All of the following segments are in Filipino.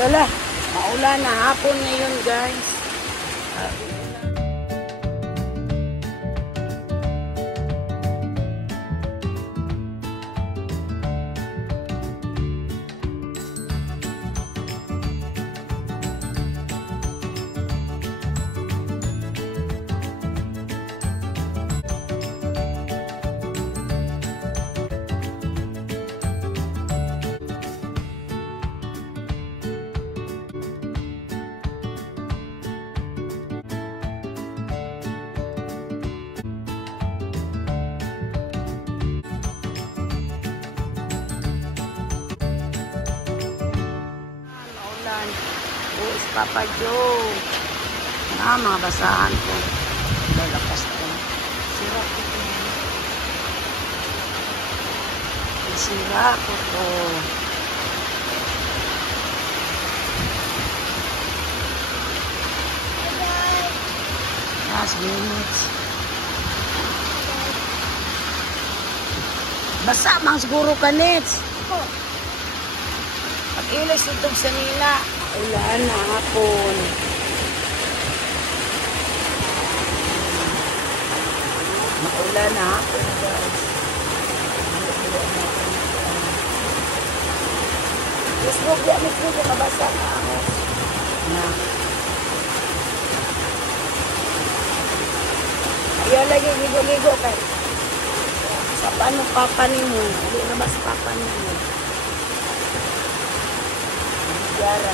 Wala, maulan na hapon ngayon guys. Buis Papa Joe. Mga basahan ko. Lalakas ko. Sira ko to. Sira ko to. Last minutes. Basa mang siguro ka, Nets. Pag-ilis itong sanina. Ulan na hapon. Maulan na hapon, guys. Facebook, mabasa na ako. Na. Ayaw lagi, ligo-ligo kay. Sa paano papa ni mo? Hindi na ba sa papa ni mo? Yara.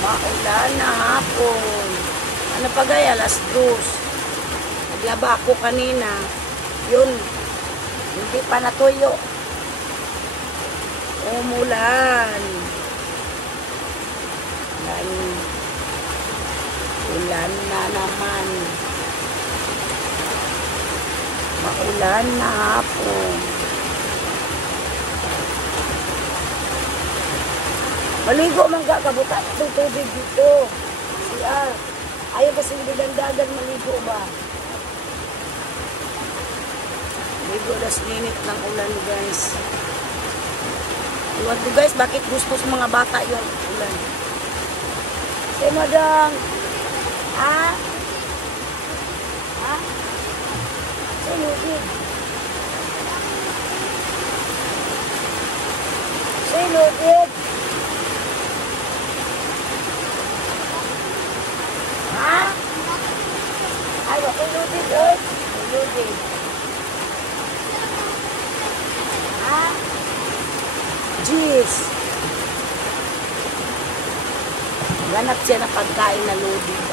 Maulan na hapon. Ano pa gaya? Alas 2. Naglaba ako kanina. Yun. Hindi pa natuyo. Umulan. Ulan na naman. Maulan na hapon. Maligo man ka, kabutan itong tubig dito. CR. Ayaw kasi bilandagan maligo ba? Maligo, last minute ng ulan guys. Iwan ko guys, bakit gusto sa mga bata yung ulan? Say madang. Ha? Ha? Say Ludwig. Say Ludwig. Ha? Ay, wala Ludwig, oy. Ludwig. Ha? Jeez. Ganap siya na pagkain na Ludwig.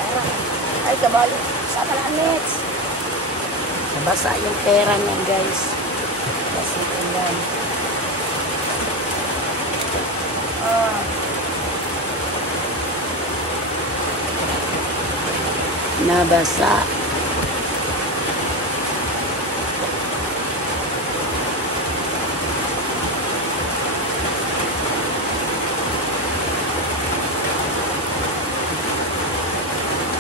Ay, kabalo. Sama na, Nets. Nabasa yung pera niya, guys. Kasi ulan. Nabasa.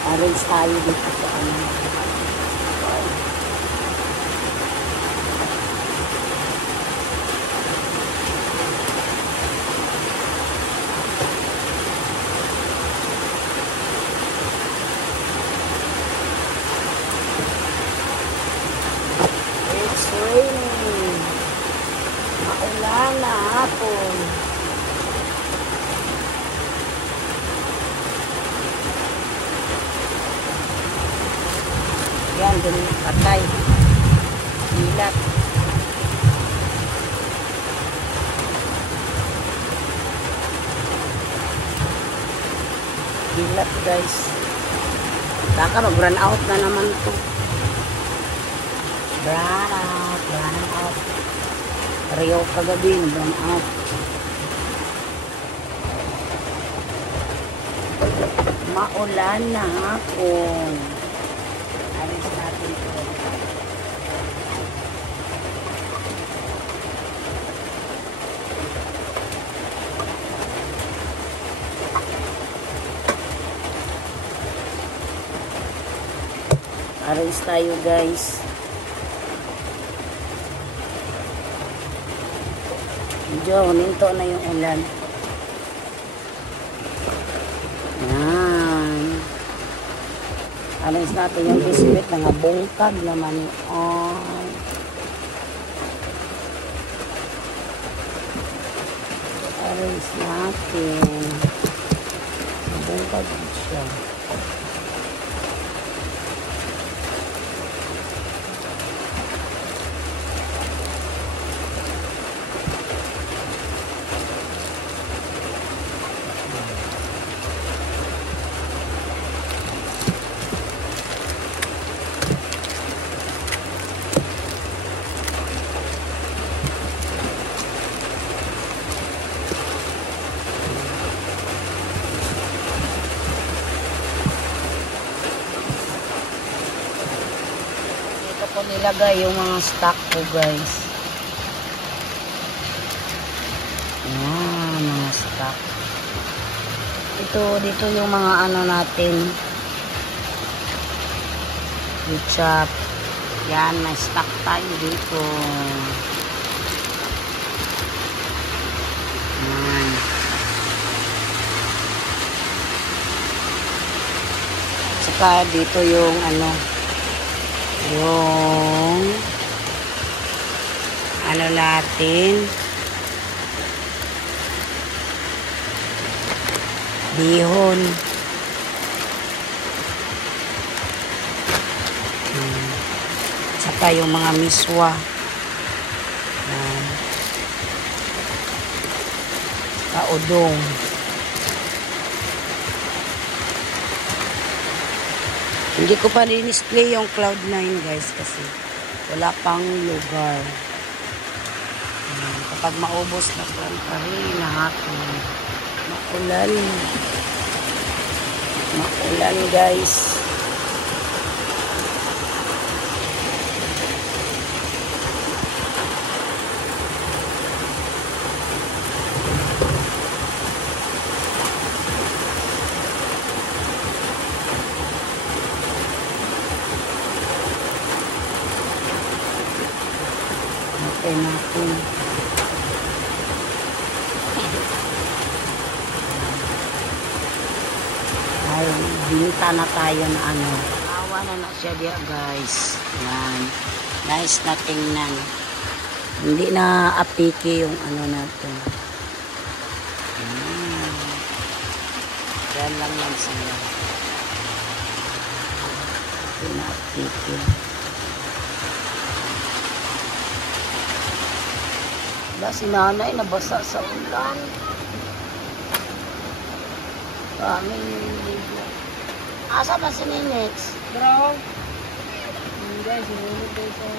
Arrange tayo dito sa ano. It's raining. Maulan na hapon. Yan, dun patay. Hilat. Hilat, guys. Baka mag-run out na naman to. Run out, run out. Rio kagabi, run out. Maulan na hapon. Alis natin ito. Arrange tayo guys. Medyo huminto na yung ulan. Yan. Arrange natin yung biscuit na nga bungkag naman. Arrange natin. Bungkag siya. Ko nilagay yung mga stock ko guys. Ayan, mga stock. Dito yung mga ano natin. Ketchup. Yan, may stock tayo dito. Ayan. Saka dito yung ano natin bihon saka yung mga miswa kaudong. Hindi ko pa rin-display yung Cloud9 guys kasi wala pang lugar. Kapag maubos na po pa rin na hapon. Maulan. Maulan guys. Natin. Ay, binita na tayo na ano. Awa na siya dia guys. Yan. Nice na tingnan. Hindi na apiki yung ano natin. Yan lang yan sila. Hindi na apiki. Si nanay nabasa sa ulan. Kaming ligo. Asa ba si Ninits? Bro. Guys, sinunod dito.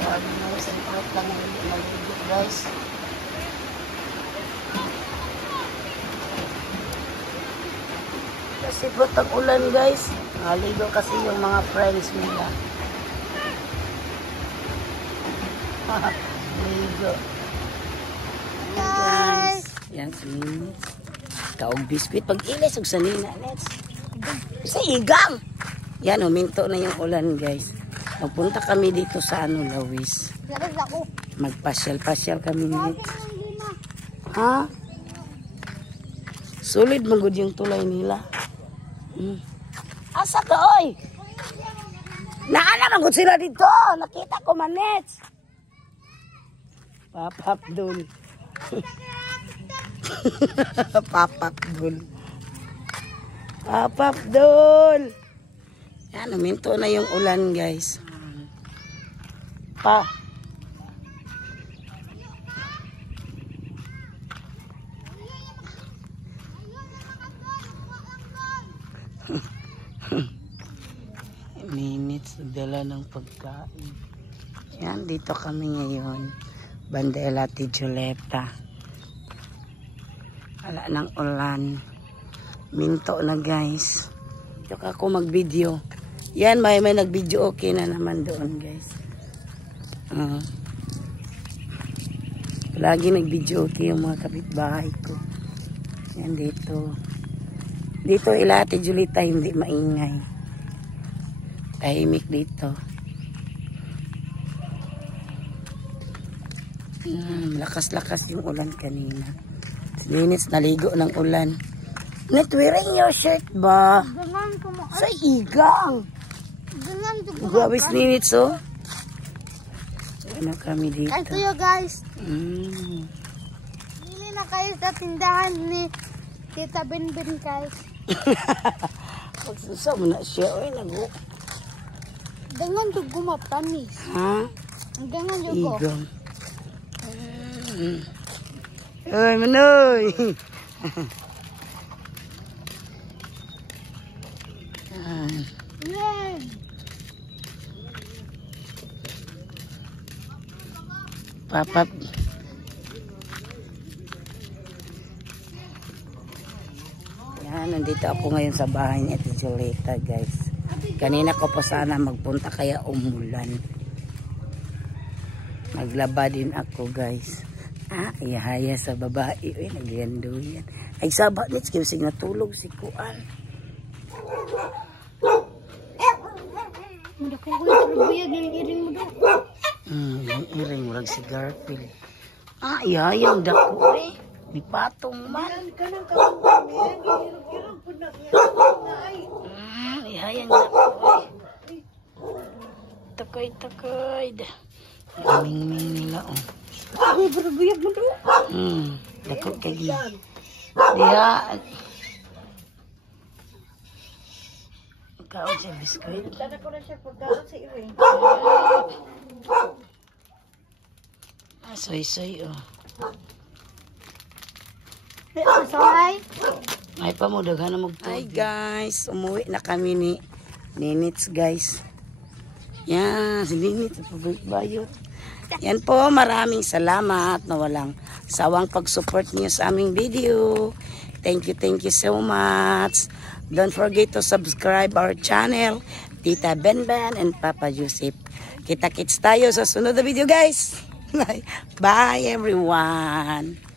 Sabi mo, simpat lang ang ligo guys. Kasi butang ulan guys. Naligo kasi yung mga friends nila. Ligo. Guys. Yan si Ninits. Kaog biskuit. Pag ilis og sanina. Let's. Sa igang. Yan, huminto na yung ulan guys. Magpunta kami dito sa ano, Lawis. Magpasyal-pasyal kami Ninits. Ha? Solid magod yung tulay nila. Asa ka oy? Naana magod sila dito. Nakita ko Manets. Papap dul. Papap dul. Papap dul. Yan, huminto na yung ulan guys. Pa. Minutes, dala ng pagkain. Yan, dito kami ngayon. Bandela Tijoleta. Wala ng ulan. Minto na guys. Tsaka ako mag-video. Yan, may nag-video okay na naman doon guys. Lagi nag-video okay yung mga kapitbahay ko. Yan dito. Dito ila Ate Julita hindi maingay. Tahimik dito. Lakas-lakas yung ulan kanina. Si Ninits naligo ng ulan. Net, wearing your shirt ba? Gangan ko mo. Sa igang. Gangan ko mo. Gawis Ninits, oh. Ano kami dito? Ay, kuya guys. Mm. Bili na kayo sa tindahan ni Tita Benben guys. Pagsusa mo na siya. Oy, nago. Gangan ko gumapanis. Ha? Gangan ko. Igang. Oy, Manoy. Yan. Papa. Yan, nandito ako ngayon sa bahay ni Ate Julita, guys. Kanina ko pa sana magpunta kaya umulan. Maglaba din ako, guys. Ihaya sa babae. Uy, nagyando yan. Ay, sabat nits, kasi natulog si Kuan. Madakay ko yung trubuyag ng iring mo doon. Yung iring, murag si Garfield. Ihayang dako eh. Ni Patong man. Ihayang dako eh. Takoy. Ming nila oh. Ay, trubuyag mo doon. Dako kagi. Diha. Kaon siya biskuit. Tara ko na siya pagkaon sa iring. Soy oh. Sorry. Ay pa mo daghan na magtubig. Hi guys, umuwi na kami ni Ninits guys. Yan, si Ninits bayot. Yan po, maraming salamat na walang sawang pag-support niyo sa aming video. Thank you so much. Don't forget to subscribe our channel, Tita Benben and Papa Joseph. Kita-kits tayo sa sunod na video guys. Bye everyone.